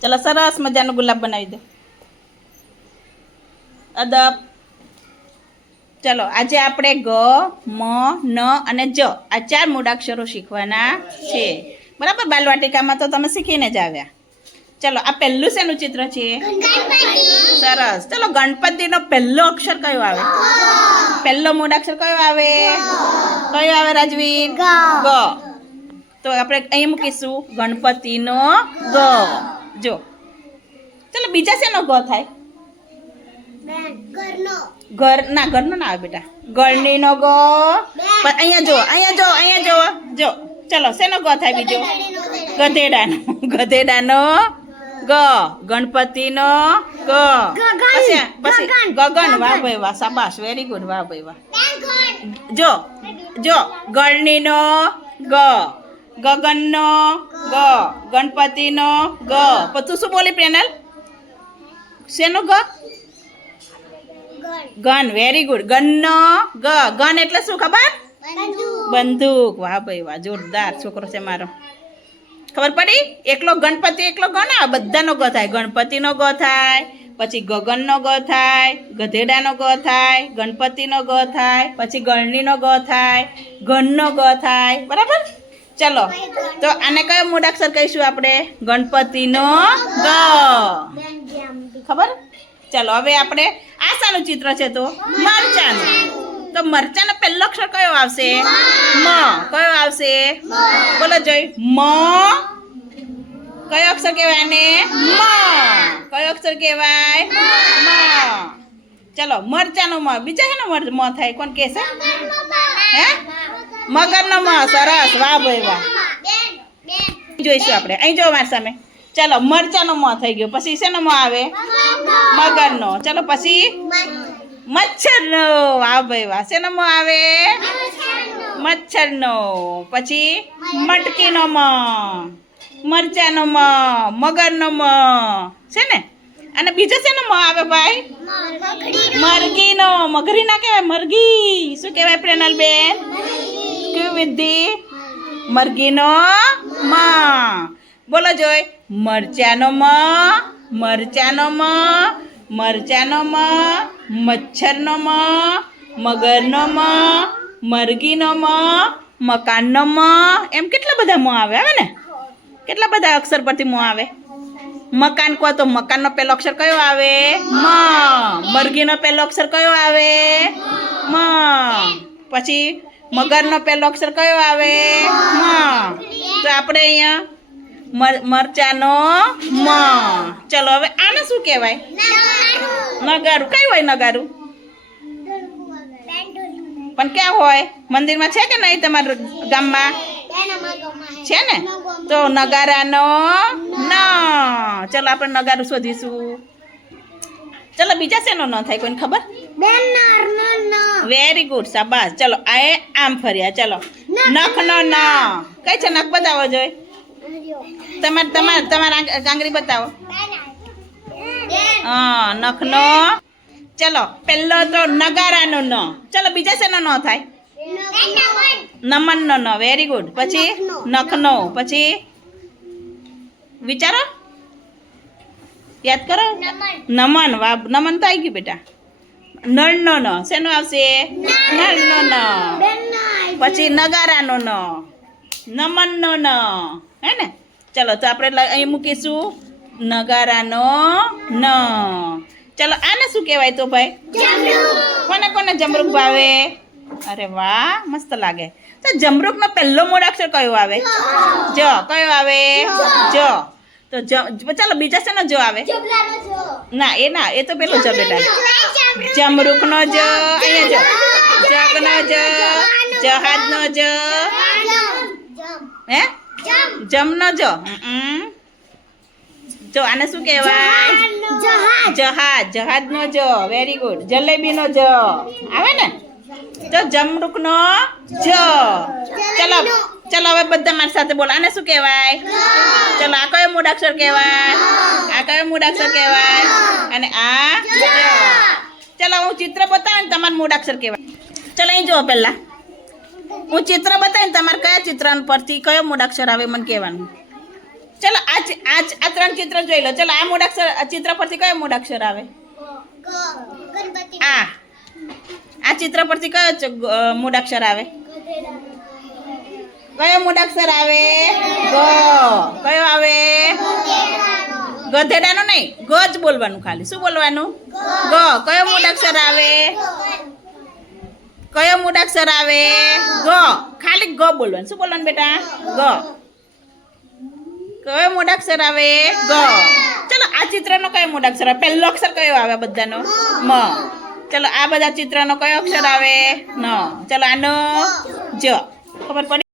ચલો સરસ મજાનો ગુલાબ બનાવી દો. અદબ. ચલો આજે આપણે ગ, મ, ન અને જ આ 4 મૂળાક્ષરો શીખવાના છે. બરાબર, બાલવાટિકામાં તો તમે શીખીને જ આવ્યા. ચલો આ પહેલું શેનું ચિત્ર છે? સરસ. ચલો ગણપતિનો પહેલો અક્ષર કયો આવે? પહેલો મૂળાક્ષર કયો આવે? કયો આવે રાજવીર? ગ. તો આપણે અહીં મૂકીશું ગણપતિનો ગ. જો ચલો બીજા શેનો ગ થાય? ઘરનો ના આવે બેટા. ગળણીનો ગ. પણ અહીંયા જો ચલો શેનો ગ થાય બીજો? ગધેડાનો ગ. ગણપતિનો ગ. પછી ગગન. વાહ ભાઈ વાહ, શાબાશ, વેરી ગુડ, વાહ ભાઈ વાહ. જો ગળણીનો ગ, ગગનનો ગ, ગણપતિનો ગ. પણ તું શું બોલી પ્રેનલ? શેનો ગ? ગન. Very good. ગનનો ગ. ગન એટલે શું ખબર? બંદૂક. વાહ ભાઈ વાહ, જોરદાર છોકરો છે મારો. ખબર પડી? એકલો ગણપતિ એકલો ગ ના, બધાનો ગ થાય. ગણપતિનો ગ થાય, પછી ગગનનો ગ થાય, ગધેડાનો ગ થાય, ગણપતિનો ગ થાય, પછી ગળણીનો ગ થાય, ઘનનો ગ થાય. બરાબર. ચલો તો આને કયો મૂળાક્ષર કહીશું આપણે? ગણપતિનો ગ. ખબર? ચલો હવે આપણે આ શાનું ચિત્ર છે? તો મરચાનું. તો મરચાનો પહેલો અક્ષર કયો આવશે? મ. કયો આવશે? બોલો જોઈ. મ. કયો અક્ષર કહેવાય આને? મ. કયો અક્ષર કહેવાય? મ. ચલો મરચાનો મ. બીજા શેનો મ થાય? કોણ કહેશે? હે? મગરનો મ. સરસ, વાહ ભાઈ વાહ. જોઈશું આપણે. અહીં જો મારી સામે. ચલો મરચાનો મ થઈ ગયો. પછી શેનો મ આવે? મગરનો. ચલો પછી મચ્છરનો. વાહ ભાઈ વાહ. શેનો મ આવે? મચ્છરનો. પછી મટકીનો મ, મરચાનો મ, મગરનો મ છે ને. અને બીજો શેનો મ આવે ભાઈ? મરઘીનો. મગરી ના કહેવાય, મરઘી. શું કહેવાય પ્રેનલ બેન? કેવી વિધિ? મરઘીનો મ. બોલો જોઈ. મરચાનો મ, મરચાનો મ, મરચાનો મ, મચ્છરનો મ, મગરનો મ, મરઘીનો મ, મકાનનો મ. એમ કેટલા બધા મ આવે ને? કેટલા બધા અક્ષર પરથી મ આવે? મકાન કહો તો મકાનનો પહેલો અક્ષર કયો આવે? મ. મરઘીનો પહેલો અક્ષર કયો આવે? મ. પછી મગરનો પહેલો અક્ષર કયો આવે? મ. તો આપણે અહીંયા મરચાનો મ. ચલો હવે આને શું કહેવાય? નગારું. કયું હોય નગારું? પણ ક્યાં હોય? મંદિરમાં છે કે નહીં તમારા ગામમાં? છે ને. તો નગારાનો ન. ચલો આપણે નગારું શોધીશું. ચલો બીજા શેનો ન થાય? કોઈને ખબર? વેરી ગુડ, શાબાશ. ચલો આ આમ ફર્યા. ચલો નખનો ન. કઈ છે નખ? બતાવો જોઈ. તમારા આંગળી બતાવો. હા, નખનો. ચલો પહેલો તો નગારાનો ન. ચલો બીજા શેનો ન થાય? નમનનો ન. Very good. પછી નખનો. પછી વિચારો, યાદ કરો. નમન. વાહ, નમન તો આવી ગયું બેટા. નળનો ન. શેનો આવશે? નળનો ન. પછી નગારાનો ન, નમનનો ન. હે ને. ચલો તો આપણે અહીં મૂકીશું નગારાનો ન. ચલો આને શું કહેવાય તો ભાઈ? કોને કોને જમરૂક ભાવે? અરે વાહ, મસ્ત લાગે. તો જમરૂકનો પહેલો મૂળાક્ષર કયો આવે? જ. કયો આવે? જ. તો ચાલો બીજા શેનો જ આવે? ના, એ તો પેલો જ બેટા. જમરૂકનો જ. અહીંયા જો. જગનો જ, જહાજનો જ. હે? જમનો જ. જો આને શું કહેવાય? જહાજનો જ. Very good. જલેબીનો જ આવે ને. તો જમરૂકનો જ. ચલો હવે બધા મારી સાથે બોલો. આને શું કહેવાય? ચલો આ કયો મૂળાક્ષર કહેવાય? આ કયો મૂળાક્ષર કહેવાય? અને આ જ. ચલો હું ચિત્ર બતાવું ને તમારું મૂળાક્ષર કહેવાય. ચલો અહીં જુઓ પહેલા. હું ચિત્ર બતાવીને તમારે કયા ચિત્ર પરથી કયો મૂળાક્ષર આવે મને કહેવાનું. ચલો આ ત્રણ ચિત્ર જોઈ લો. ચલો આ મૂળાક્ષર આ ચિત્ર પરથી કયો મૂળાક્ષર આવે? આ ચિત્ર પરથી કયો મૂળાક્ષર આવે? કયો મૂળાક્ષર આવે? ગ. કયો આવે? ગધેડાનો નહીં, ગ જ બોલવાનું. ખાલી શું બોલવાનું? ગ. કયો મૂળાક્ષર આવે? કયો મૂળાક્ષર આવે? ગ. ખાલી ગ બોલવાનું. શું બોલવાનું બેટા? ગ. કયો મૂળાક્ષર આવે? ગ. ચલો આ ચિત્રનો કયો મૂળાક્ષર આવે? પહેલો અક્ષર કયો આવે બધાનો? મ. ચલો આ બધા ચિત્રનો કયો અક્ષર આવે? ન. ચલો આનો જ. ખબર પડી?